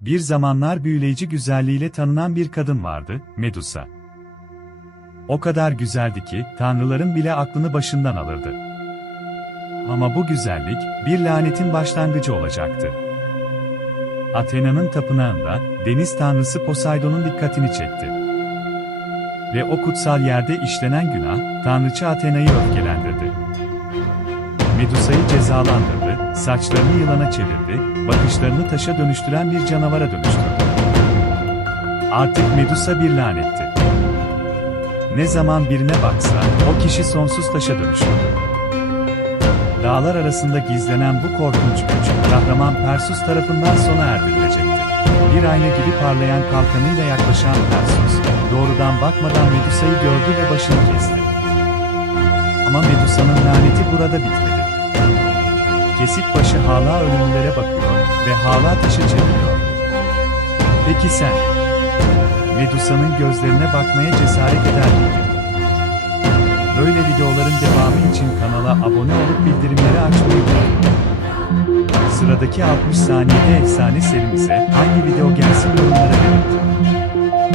Bir zamanlar büyüleyici güzelliğiyle tanınan bir kadın vardı, Medusa. O kadar güzeldi ki, tanrıların bile aklını başından alırdı. Ama bu güzellik, bir lanetin başlangıcı olacaktı. Athena'nın tapınağında, deniz tanrısı Poseidon'un dikkatini çekti. Ve o kutsal yerde işlenen günah, tanrıça Athena'yı öfkelendirdi. Medusa'yı cezalandırdı, saçlarını yılana çevirdi, bakışlarını taşa dönüştüren bir canavara dönüştürdü. Artık Medusa bir lanetti. Ne zaman birine baksa, o kişi sonsuz taşa dönüşürdü. Dağlar arasında gizlenen bu korkunç güç, kahraman Persus tarafından sona erdirilecekti. Bir ayna gibi parlayan kalkanıyla yaklaşan Persus, doğrudan bakmadan Medusa'yı gördü ve başını kesti. Ama Medusa'nın laneti burada bitmedi. Kesik başı hala ölümlere bakıyor ve hala taşı çeviriyor. Peki sen? Medusa'nın gözlerine bakmaya cesaret eder miydin? Böyle videoların devamı için kanala abone olup bildirimleri açmayı unutmayın. Sıradaki 60 saniyede efsane serimize hangi video gelsin yorumlara.